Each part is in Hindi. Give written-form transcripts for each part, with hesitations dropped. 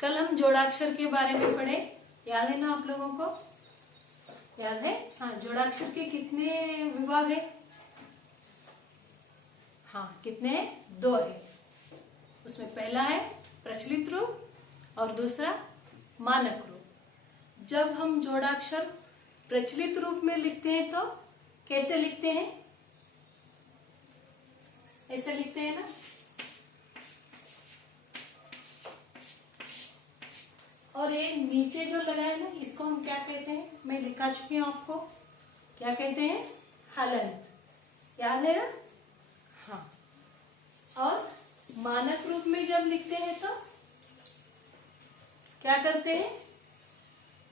कल हम जोड़ाक्षर के बारे में पढ़े, याद है ना आप लोगों को? याद है? हाँ, जोड़ाक्षर के कितने विभाग है? हाँ, कितने हैं? 2 है। उसमें पहला है प्रचलित रूप और दूसरा मानक रूप। जब हम जोड़ाक्षर प्रचलित रूप में लिखते हैं तो कैसे लिखते हैं? ऐसे लिखते हैं ना। और ये नीचे जो लगा है ना, इसको हम क्या कहते हैं? मैं लिखा चुकी हूं आपको। क्या कहते हैं? हलंत। याद है ना? हाँ। और मानक रूप में जब लिखते हैं तो क्या करते हैं?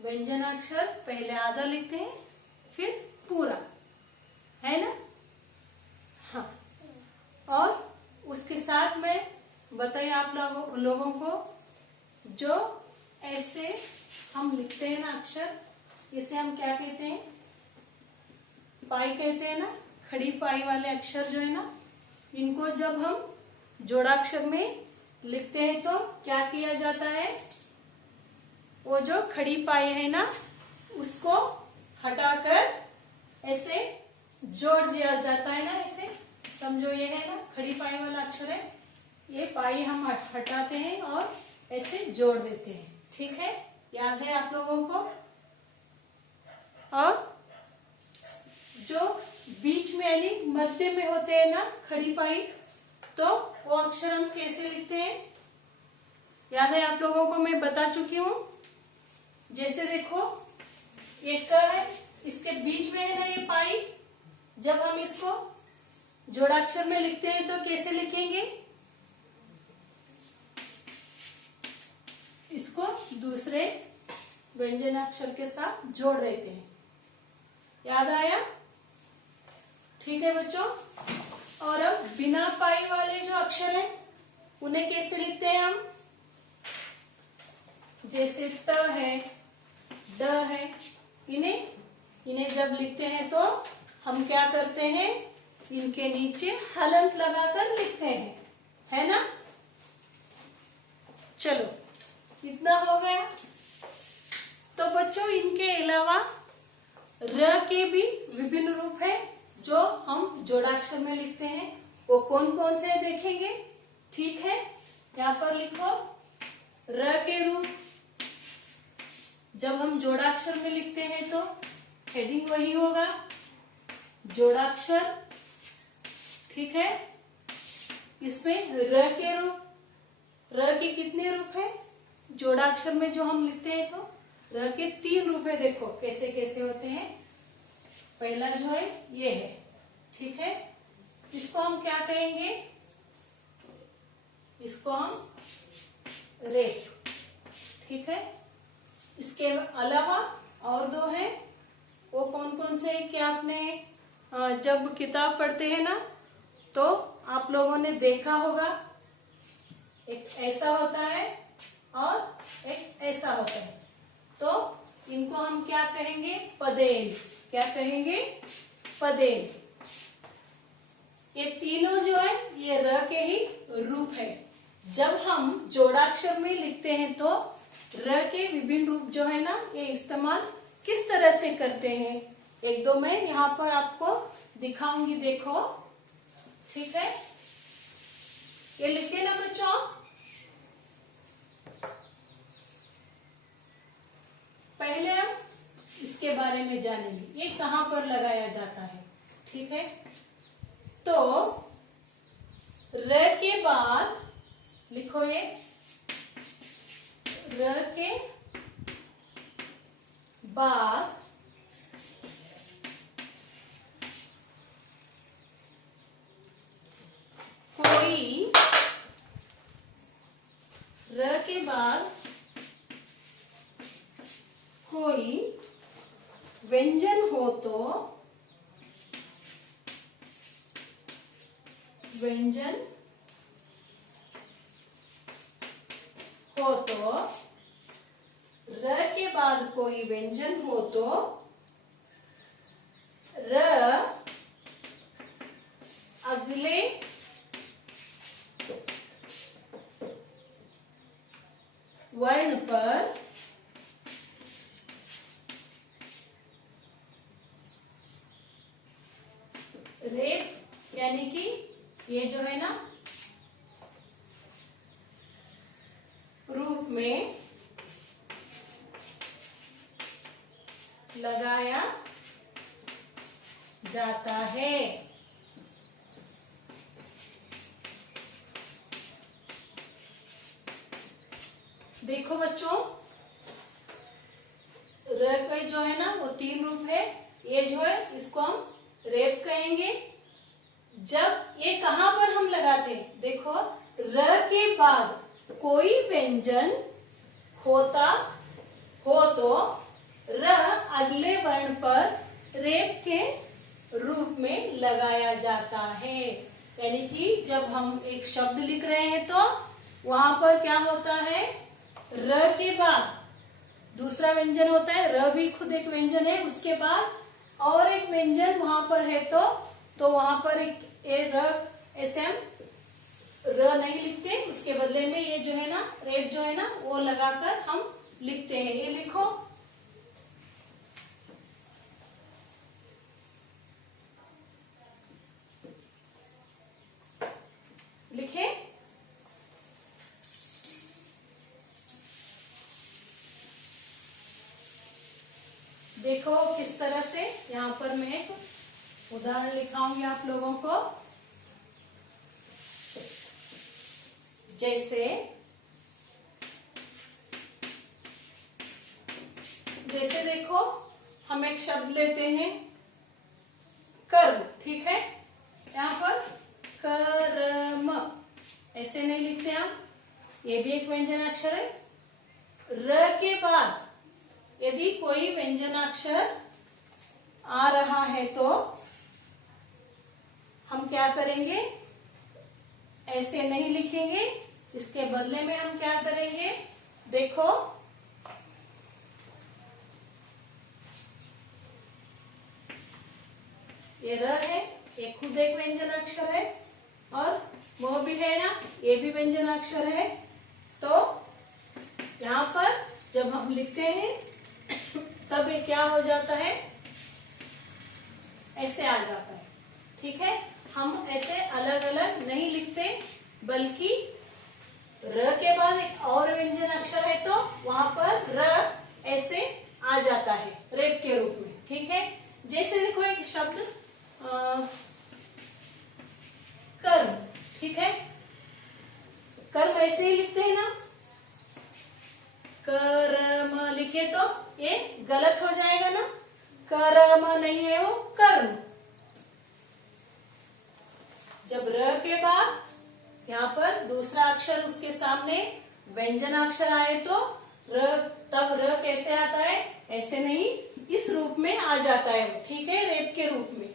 व्यंजनाक्षर पहले आधा लिखते हैं, फिर पूरा, है ना? हाँ। और उसके साथ में बताइए आप लोगों को, जो ऐसे हम लिखते हैं ना अक्षर, इसे हम क्या कहते हैं? पाई कहते हैं ना। खड़ी पाई वाले अक्षर जो है ना, इनको जब हम जोड़ाक्षर में लिखते हैं तो क्या किया जाता है? वो जो खड़ी पाई है ना, उसको हटाकर ऐसे जोड़ दिया जाता है ना। ऐसे समझो, ये है ना खड़ी पाई वाला अक्षर है, ये पाई हम हटाते हैं और ऐसे जोड़ देते हैं। ठीक है? याद है आप लोगों को? और जो बीच में यानी मध्य में होते हैं ना खड़ी पाई, तो वो अक्षर हम कैसे लिखते हैं? याद है आप लोगों को? मैं बता चुकी हूं। जैसे देखो, एक है, इसके बीच में है ना ये पाई, जब हम इसको जोड़ाक्षर में लिखते हैं तो कैसे लिखेंगे? इसको दूसरे व्यंजनाक्षर के साथ जोड़ देते हैं। याद आया? ठीक है बच्चों। और अब बिना पाई वाले जो अक्षर हैं, उन्हें कैसे लिखते हैं हम? जैसे त है, ड है, इन्हें जब लिखते हैं तो हम क्या करते हैं? इनके नीचे हलंत लगाकर लिखते हैं, है ना? चलो, इतना हो गया। तो बच्चों, इनके अलावा र के भी विभिन्न रूप है जो हम जोड़ाक्षर में लिखते हैं। वो कौन कौन से देखेंगे? ठीक है, यहाँ पर लिखो र के रूप। जब हम जोड़ाक्षर में लिखते हैं तो हेडिंग वही होगा, जोड़ाक्षर। ठीक है? इसमें र के रूप, र के कितने रूप है जोड़ाक्षर में जो हम लिखते हैं? तो र के 3 रूप है। देखो कैसे कैसे होते हैं। पहला जो है ये है, ठीक है? इसको हम क्या कहेंगे? इसको हम रेख। ठीक है? इसके अलावा और 2 हैं। वो कौन कौन से हैं? कि आपने जब किताब पढ़ते हैं ना, तो आप लोगों ने देखा होगा, एक ऐसा होता है और एक ऐसा होता है। तो इनको हम क्या कहेंगे? पदेल। क्या कहेंगे? पदेल। ये तीनों जो है ये र के ही रूप है। जब हम जोड़ाक्षर में लिखते हैं तो र के विभिन्न रूप जो है ना, ये इस्तेमाल किस तरह से करते हैं? 1-2 मैं यहाँ पर आपको दिखाऊंगी, देखो। ठीक है? ये लिखते ना बच्चों? पहले हम इसके बारे में जानेंगे, ये कहां पर लगाया जाता है। ठीक है? तो र के बाद लिखो, ये र के बाद कोई, र के बाद कोई व्यंजन हो तो, व्यंजन हो तो, र के बाद कोई व्यंजन हो तो र अगले वर्ण पर रेफ यानी कि ये जो है ना रूप में लगाया जाता है। देखो बच्चों, र का जो है ना वो 3 रूप है। ये जो है इसको हम रेप कहेंगे। जब ये कहां पर हम लगाते हैं, देखो र के बाद कोई व्यंजन होता हो तो र अगले वर्ण पर रेप के रूप में लगाया जाता है। यानी कि जब हम एक शब्द लिख रहे हैं तो वहां पर क्या होता है, र के बाद दूसरा व्यंजन होता है, र भी खुद एक व्यंजन है, उसके बाद और एक व्यंजन वहां पर है तो वहां पर एक र ऐसे हम र नहीं लिखते, उसके बदले में ये जो है ना रेप जो है ना वो लगाकर हम लिखते हैं। ये लिखो, लिखे। देखो किस तरह से, यहाँ पर मैं एक उदाहरण लिखाऊंगी आप लोगों को। जैसे देखो हम एक शब्द लेते हैं कर्म, ठीक है। यहाँ पर कर्म ऐसे नहीं लिखते हम, ये भी एक व्यंजनाक्षर है। र के बाद यदि कोई व्यंजनाक्षर आ रहा है तो हम क्या करेंगे, ऐसे नहीं लिखेंगे, इसके बदले में हम क्या करेंगे, देखो ये र है, ये खुद एक व्यंजनाक्षर है और वो भी है ना, ये भी व्यंजनाक्षर है। तो यहाँ पर जब हम लिखते हैं तब ये क्या हो जाता है, ऐसे आ जाता है, ठीक है। हम ऐसे अलग अलग नहीं लिखते, बल्कि र के बाद एक और व्यंजन अक्षर है तो वहां पर र ऐसे आ जाता है रेप के रूप में, ठीक है। जैसे देखो एक शब्द कर्म, ठीक है। कर्म ऐसे ही लिखते हैं ना, कर्म लिखे तो ये गलत हो जाएगा ना, कर्म नहीं है वो कर्म। जब र के बाद यहाँ पर दूसरा अक्षर उसके सामने व्यंजन अक्षर आए तो र, तब र कैसे आता है, ऐसे नहीं, इस रूप में आ जाता है, ठीक है, रेप के रूप में।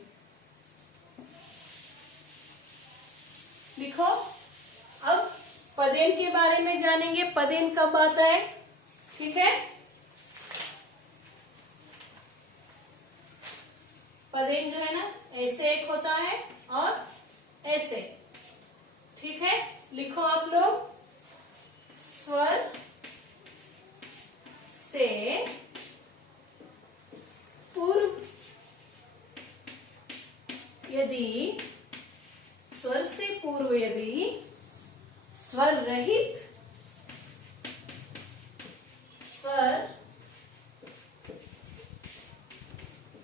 लिखो। अब पदेन के बारे में जानेंगे, पदेन कब आता है, ठीक है। पदेन जो है ना ऐसे एक होता है और ऐसे, ठीक है। लिखो आप लोग, स्वर से पूर्व यदि, स्वर से पूर्व यदि स्वर रहित,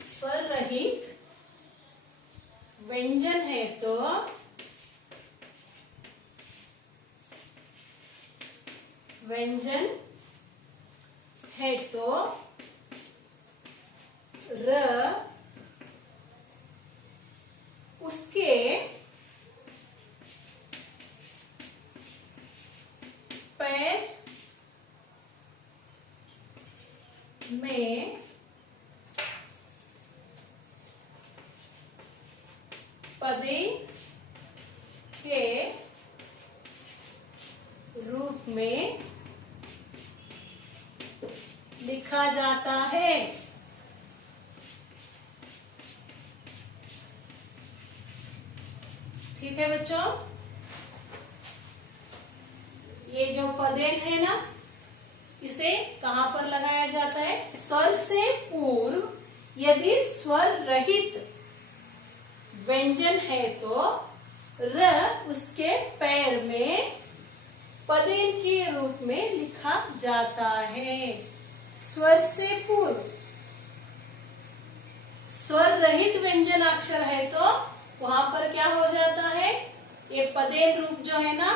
स्वर रहित व्यंजन है तो र उसके पैर में पदे के रूप में लिखा जाता है। ठीक है बच्चों, ये जो पदेन है ना, इसे कहाँ पर लगाया जाता है? स्वर से पूर्व यदि स्वर रहित व्यंजन है तो र उसके पैर में पदेन के रूप में लिखा जाता है। स्वर से पूर्व स्वर रहित व्यंजनाक्षर है तो वहां पर क्या हो जाता है? ये पदेन रूप जो है ना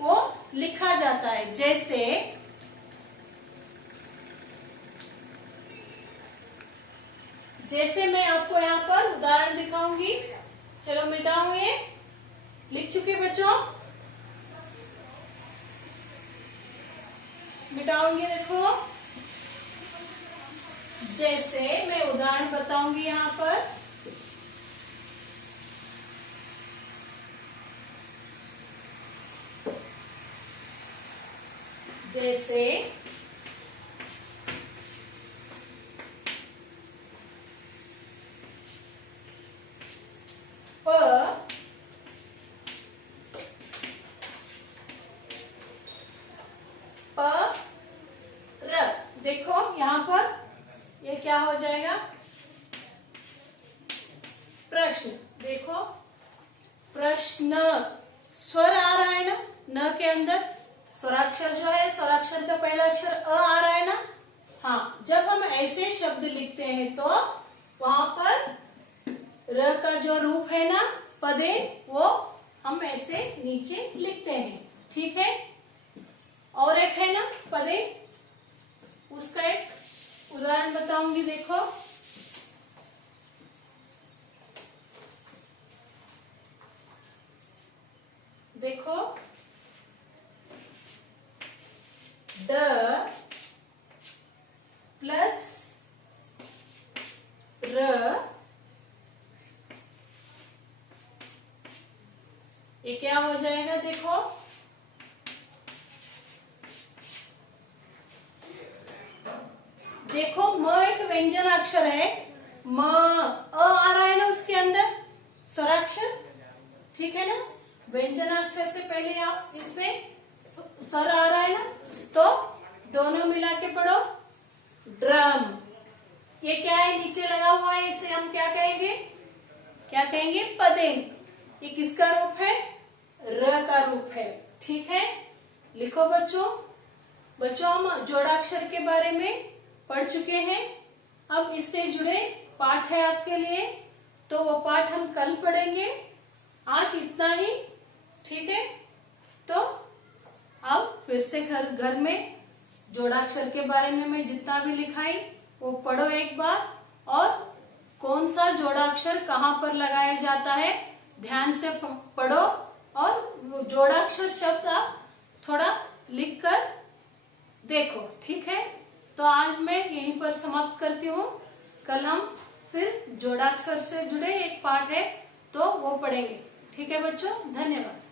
वो लिखा जाता है। जैसे मैं आपको यहाँ पर उदाहरण दिखाऊंगी। चलो मिटाऊंगे। लिख चुके बच्चों? मिटाऊंगी। देखो, जैसे मैं उदाहरण बताऊंगी यहाँ पर। जैसे प र। देखो यहाँ पर ये क्या हो जाएगा? प्रश्न। देखो, प्रश्न स्वर आ रहा है ना, न के अंदर स्वराक्षर जो है, स्वराक्षर का पहला अक्षर अ आ रहा है ना। हाँ, जब हम ऐसे शब्द लिखते हैं तो वहां पर र का जो रूप है ना पदे, वो हम ऐसे नीचे लिखते हैं। ठीक है। और एक है ना पदे, उसका एक उदाहरण बताऊंगी। देखो, देखो ड प्लस र, ये क्या हो जाएगा? देखो, देखो म एक व्यंजन अक्षर है। म अ आ रहा है ना उसके अंदर स्वराक्षर। ठीक है ना। व्यंजन अक्षर से पहले आप इसमें स्वर आ रहा है ना, तो दोनों मिला के पढ़ो। ड्रम। ये क्या है? नीचे लगा हुआ है, इसे हम क्या कहेंगे? क्या कहेंगे? पदेन। ये किसका रूप है? र का रूप है। ठीक है। लिखो बच्चों। बच्चों, हम जोड़ाक्षर के बारे में पढ़ चुके हैं। अब इससे जुड़े पाठ है आपके लिए, तो वो पाठ हम कल पढ़ेंगे। आज इतना ही। ठीक है। तो अब फिर से घर में जोड़ाक्षर के बारे में मैं जितना भी लिखाई वो पढ़ो एक बार, और कौन सा जोड़ाक्षर कहाँ पर लगाया जाता है ध्यान से पढ़ो, और जोड़ाक्षर शब्द आप थोड़ा लिख कर देखो। ठीक है। तो आज मैं यहीं पर समाप्त करती हूँ। कल हम फिर जोड़ाक्षर से जुड़े एक पाठ है तो वो पढ़ेंगे। ठीक है बच्चों, धन्यवाद।